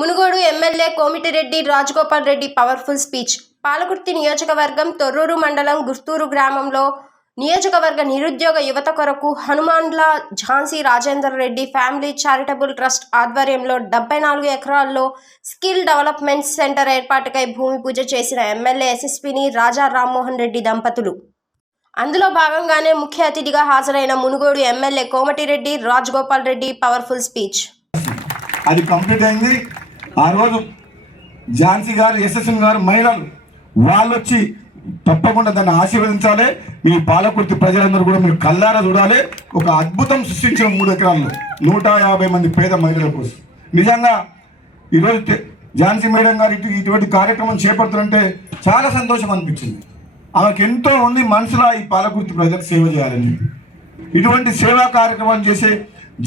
Munugodu MLA Komatireddy Rajagopal Reddy powerful speech. Palakurthi నియోజకవర్గం తొర్రూరు మండలం గుర్తూరు గ్రామంలో నియోజకవర్గ నిరుద్యోగ యువత కొరకు హనుమాన్ల Jhansi Rajender Reddy family charitable trust ఆధ్వర్యంలో డెబ్బై నాలుగు ఎకరాల్లో స్కిల్ డెవలప్మెంట్ సెంటర్ ఏర్పాటుకై భూమి పూజ చేసిన ఎమ్మెల్యే ఎస్ఎస్పిని రాజా రామ్మోహన్ రెడ్డి దంపతులు. అందులో భాగంగానే ముఖ్య అతిథిగా హాజరైన Munugode MLA Komatireddy Rajagopal Reddy powerful speech. అది కంప్లీట్ అయింది. ఆ రోజు ఝాన్సీ గారు ఎస్ఎస్ఎన్ గారు మహిళలు వాళ్ళు వచ్చి తప్పకుండా దాన్ని ఆశీర్వదించాలి. మీ పాలకుర్తి ప్రజలందరూ కూడా మీరు కల్లారా చూడాలి. ఒక అద్భుతం సృష్టించిన మూడు ఎకరాల్లో నూట యాభై మంది పేద మహిళల కోసం. నిజంగా ఈరోజు ఝాన్సీ మేడం గారు ఇటు ఇటువంటి కార్యక్రమం చేపడుతుంటే చాలా సంతోషం అనిపించింది. ఆమెకు ఎంతో ఉంది మనసులో ఈ పాలకుర్తి ప్రజలకు సేవ చేయాలని ఇటువంటి సేవా కార్యక్రమాలు చేసే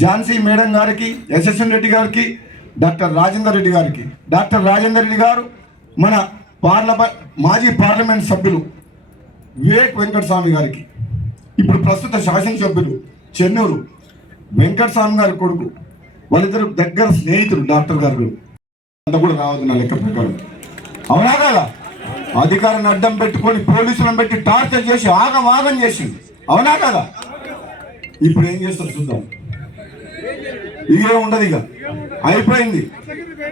ఝాన్సీ మేడం గారికి ఎస్ఎస్ఎన్ రెడ్డి గారికి డాక్టర్ రాజేందర్ రెడ్డి గారికి. డాక్టర్ రాజేందర్ రెడ్డి గారు మన పార్లమెంట్ మాజీ పార్లమెంట్ సభ్యులు వివేక్ వెంకటస్వామి గారికి. ఇప్పుడు ప్రస్తుత శాసనసభ్యులు చెన్నూరు వెంకటస్వామి గారి కొడుకు వాళ్ళిద్దరు దగ్గర స్నేహితులు డాక్టర్ గారు. అంత కూడా రావద్దు నా లెక్క ప్రకారం. అవునా కదా? అధికారాన్ని అడ్డం పెట్టుకొని పోలీసులను పెట్టి టార్చర్ చేసి ఆగం ఆగం చేసింది. అవునా కదా? ఇప్పుడు ఏం చేస్తారు చూద్దాం. ఇదే ఉండదు ఇక. అయిపోయింది.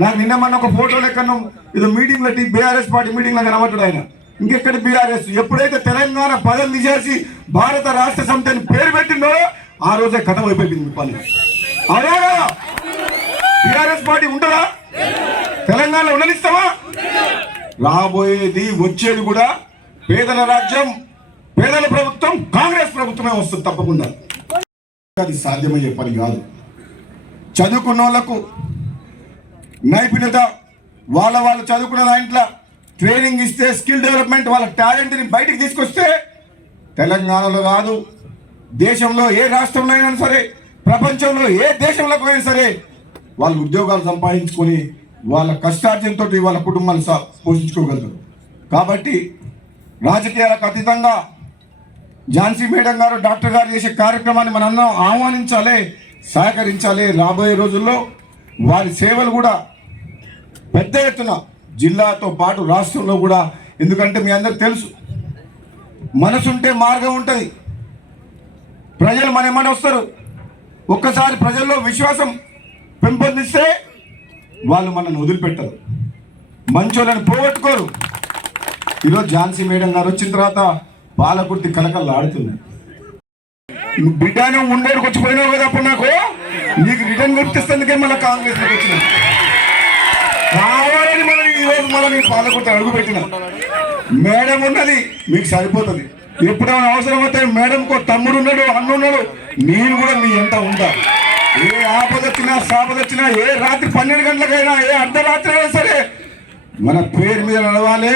నాకు నిన్న మొన్న ఒక ఫోటో లెక్కను ఇది మీటింగ్లో బీఆర్ఎస్ పార్టీ మీటింగ్లో కనబడ్డాడు ఆయన. ఇంకెక్కడ బీఆర్ఎస్ ఎప్పుడైతే తెలంగాణ పదం తీసేసి భారత రాష్ట్ర సమితి అని పేరు పెట్టిందో ఆ రోజే కథం అయిపోయింది పని బీఆర్ఎస్ పార్టీ ఉంటుందా తెలంగాణలో ఉండనిస్తావా రాబోయేది వచ్చేది కూడా పేదల రాజ్యం పేదల ప్రభుత్వం కాంగ్రెస్ ప్రభుత్వమే వస్తుంది తప్పకుండా. అది సాధ్యమయ్యే పని కాదు. చదువుకున్న వాళ్ళకు నైపుణ్యత వాళ్ళ వాళ్ళు చదువుకున్న దాంట్లో ట్రైనింగ్ ఇస్తే స్కిల్ డెవలప్మెంట్ వాళ్ళ టాలెంట్ని బయటికి తీసుకొస్తే తెలంగాణలో కాదు దేశంలో ఏ రాష్ట్రంలో అయినా సరే ప్రపంచంలో ఏ దేశంలోకి అయినా సరే వాళ్ళు ఉద్యోగాలు సంపాదించుకొని వాళ్ళ కష్టార్జనతో వాళ్ళ కుటుంబాన్ని సా- పోషించుకోగలుగుతారు. కాబట్టి రాజకీయాలకు అతీతంగా ఝాన్సీ మేడం గారు డాక్టర్ గారు చేసే కార్యక్రమాన్ని మనందరం ఆహ్వానించాలి. సహకరించాలి రాబోయే రోజుల్లో. వారి సేవలు కూడా పెద్ద ఎత్తున జిల్లాతో పాటు రాష్ట్రంలో కూడా. ఎందుకంటే మీ అందరికి తెలుసు మనసుంటే మార్గం ఉంటుంది. ప్రజలు మన ఏమని వస్తారు. ఒక్కసారి ప్రజల్లో విశ్వాసం పెంపొందిస్తే వాళ్ళు మనల్ని వదిలిపెట్టరు. మంచోళ్ళని పోగొట్టుకోరు. ఈరోజు ఝాన్సీ మేడం గారు వచ్చిన తర్వాత పాలకుర్తి కలకల్లాడుతున్నాయి బిడ్డను ఉండేటికి వచ్చి పోయినావు కదా అప్పుడు నాకు? నీకు రిటర్న్ గుర్తిస్తేందుకే మళ్ళీ కాంగ్రెస్ వచ్చిన. కావాలని మనం ఈ రోజు మళ్ళీ ఈ పాలకుర్తి అడుగు పెట్టిన. మేడం ఉన్నది మీకు సరిపోతుంది. ఎప్పుడైనా అవసరం అయితే మేడంకు తమ్ముడు ఉన్నాడు అన్న ఉన్నాడు నేను కూడా మీ ఎంత ఉంటా? ఏ ఆపద వచ్చినా సాపద వచ్చినా ఏ రాత్రి పన్నెండు గంటలకైనా ఏ అర్ధరాత్రి అయినా సరే మన పేరు మీద నడవాలి.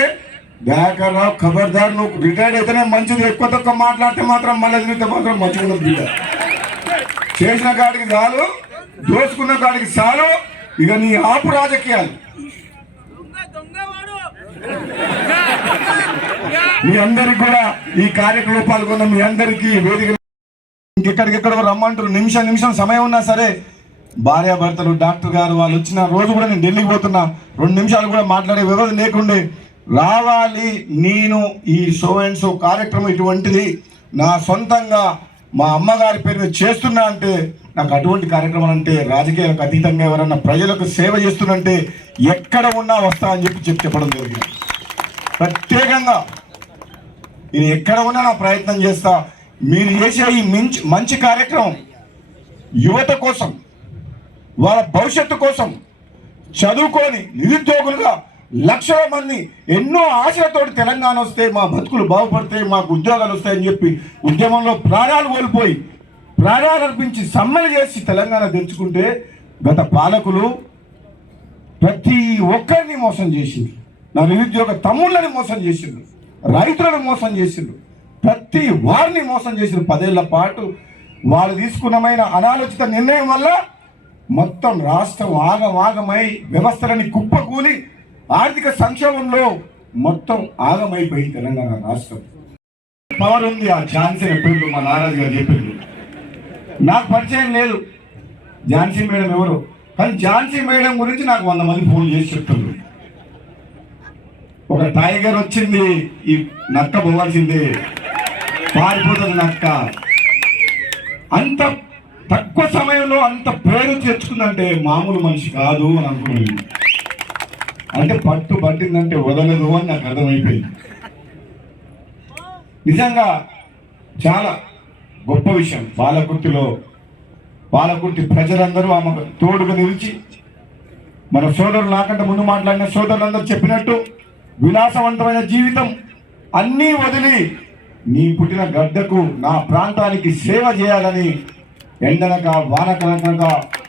దయాకర్ రావు ఖబర్దార్ నువ్వు రిటైర్డ్ అయితేనే మంచిది. ఎక్కువ తక్కువ మాట్లాడితే మాత్రం మళ్ళీ ఎదిరితే మాత్రం మంచిగా ఉండదు బిడ్డ. చేసిన కాడికి చాలు దోచుకున్న కాడికి చాలు. ఇక నీ ఆపు రాజకీయాలు. మీ అందరికి కూడా ఈ కార్యక్రమంలో పాల్గొన్న మీ అందరికీ వేదిక ఇంకెక్కడికెక్కడ రమ్మంటారు నిమిషం నిమిషం సమయం ఉన్నా సరే భార్యాభర్తలు డాక్టర్ గారు వాళ్ళు వచ్చిన రోజు కూడా నేను ఢిల్లీకి పోతున్నా. రెండు నిమిషాలు కూడా మాట్లాడే వ్యవధి లేకుండే రావాలి నేను ఈ సో అండ్ సో కార్యక్రమం ఇటువంటిది నా సొంతంగా మా అమ్మగారి పేరు మీద చేస్తున్నా అంటే నాకు అటువంటి కార్యక్రమాలు అంటే రాజకీయాలకు అతీతంగా ఎవరన్నా ప్రజలకు సేవ చేస్తున్నంటే ఎక్కడ ఉన్నా వస్తా అని చెప్పి చెప్పి చెప్పడం జరిగింది. ప్రత్యేకంగా నేను ఎక్కడ ఉన్నా నా ప్రయత్నం చేస్తా. మీరు చేసే ఈ మంచి మంచి కార్యక్రమం యువత కోసం వాళ్ళ భవిష్యత్తు కోసం చదువుకొని నిరుద్యోగులుగా లక్షల మంది ఎన్నో ఆశలతోటి తెలంగాణ వస్తే మా బతుకులు బాగుపడతాయి మాకు ఉద్యోగాలు వస్తాయని చెప్పి ఉద్యమంలో ప్రాణాలు కోల్పోయి ప్రాణాలు అర్పించి సమ్మెలు చేసి తెలంగాణ తెచ్చుకుంటే గత పాలకులు ప్రతి ఒక్కరిని మోసం చేసింది నా నిరుద్యోగ తమ్ముళ్ళని మోసం చేసిండ్రు. రైతులను మోసం చేసిండ్రు. ప్రతి వారిని మోసం చేసిన పదేళ్ళ పాటు వాళ్ళు తీసుకున్నమైన అనాలోచిత నిర్ణయం వల్ల మొత్తం రాష్ట్రం ఆగమాగమై వ్యవస్థలని కుప్పకూలి ఆర్థిక సంక్షోభంలో మొత్తం ఆగమైపోయింది తెలంగాణ రాష్ట్రం. పవర్ ఉంది ఆ ఝాన్సీ ఎప్పుడు మా నారాజు గారు చెప్పింది నాకు పరిచయం లేదు. ఝాన్సీ మేడం ఎవరు. కానీ ఝాన్సీ మేడం గురించి నాకు వంద మంది ఫోన్ చేసి చెప్తున్నారు ఒక టైగర్ వచ్చింది ఈ నక్క పోవాల్సిందే. పారిపోతుంది నక్క. అంత తక్కువ సమయంలో అంత పేరు తెచ్చుకుందంటే మామూలు మనిషి కాదు అని అనుకున్నాను. అంటే పట్టు పట్టిందంటే వదలదు అని నాకు అర్థమైపోయింది. నిజంగా చాలా గొప్ప విషయం. బాలకుర్తిలో బాలకుర్తి ప్రజలందరూ ఆమె తోడుగా నిలిచి మన సోదరులు నాకంటే ముందు మాట్లాడిన సోదరులందరూ చెప్పినట్టు విలాసవంతమైన జీవితం అన్నీ వదిలి నీ పుట్టిన గడ్డకు నా ప్రాంతానికి సేవ చేయాలని ఎండనక వానకనక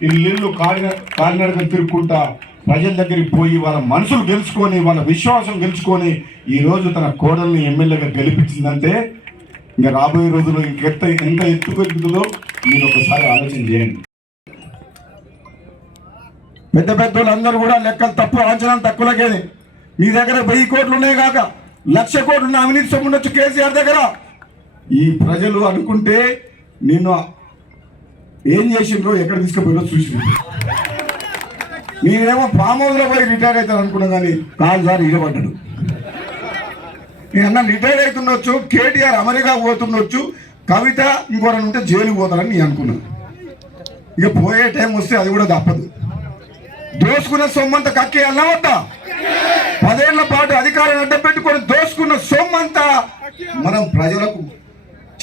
ఇల్లు కాలిన కాలినడక తిరుక్కుంటా ప్రజల దగ్గరికి పోయి వాళ్ళ మనసులు గెలుచుకొని వాళ్ళ విశ్వాసం గెలుచుకొని ఈ రోజు తన కోడల్ని ఎమ్మెల్యేగా గెలిపించిందంటే ఇంకా రాబోయే రోజుల్లో ఇంకెంత ఎంత ఎత్తుకెక్కుతుందో మీరు ఒకసారి ఆలోచన చేయండి. పెద్ద పెద్ద అందరూ కూడా లెక్కలు తప్పు అంచనాలు తక్కువలకేది మీ దగ్గర వెయ్యి కోట్లు ఉన్నాయి కాక లక్ష కోట్లు ఉన్న అవినీతి సొమ్ము ఉండొచ్చు కేసీఆర్ దగ్గర. ఈ ప్రజలు అనుకుంటే నిన్ను ఏం చేసిండ్రో ఎక్కడ తీసుకుపోయినో చూసి నేనేమో ఫామ్ హౌస్లో పోయి రిటైర్ అవుతాను అనుకున్నా కానీ కాదు సార్ ఇవ్వబడ్డాడు నేను అన్న రిటైర్ అవుతుండొచ్చు కేటీఆర్ అమెరికా పోతుండొచ్చు కవిత ఇంకోటి ఉంటే జైలుకి పోతారని నేను అనుకున్నాను ఇక పోయే టైం వస్తే అది కూడా తప్పదు. దోసుకున్న సొమ్మంతా కక్కి అన్నవద్దా పదేళ్ళ పాటు అధికారం అడ్డం పెట్టుకొని దోసుకున్న సొమ్మంతా మనం ప్రజలకు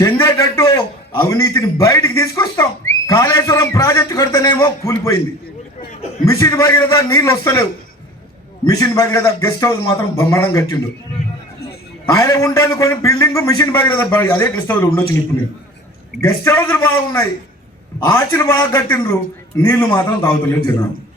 చెందేటట్టు అవినీతిని బయటికి తీసుకొస్తాం. కాళేశ్వరం ప్రాజెక్టు కడితేనేమో కూలిపోయింది. మిషన్ భగీరథ నీళ్ళు వస్తలేవు. మిషన్ భగీరథ గెస్ట్ హౌస్ మాత్రం బ్రహ్మాండం కట్టిండు. ఆయన ఉంటుంది కొన్ని బిల్డింగ్ మిషన్ భగీరథ అదే గెస్ట్ హౌస్ ఉండొచ్చు ఇప్పుడు నేను. గెస్ట్ హౌస్లు బాగున్నాయి. ఆచులు బాగా కట్టిండ్రు. నీళ్ళు మాత్రం తాగుతలేదు జనాలు.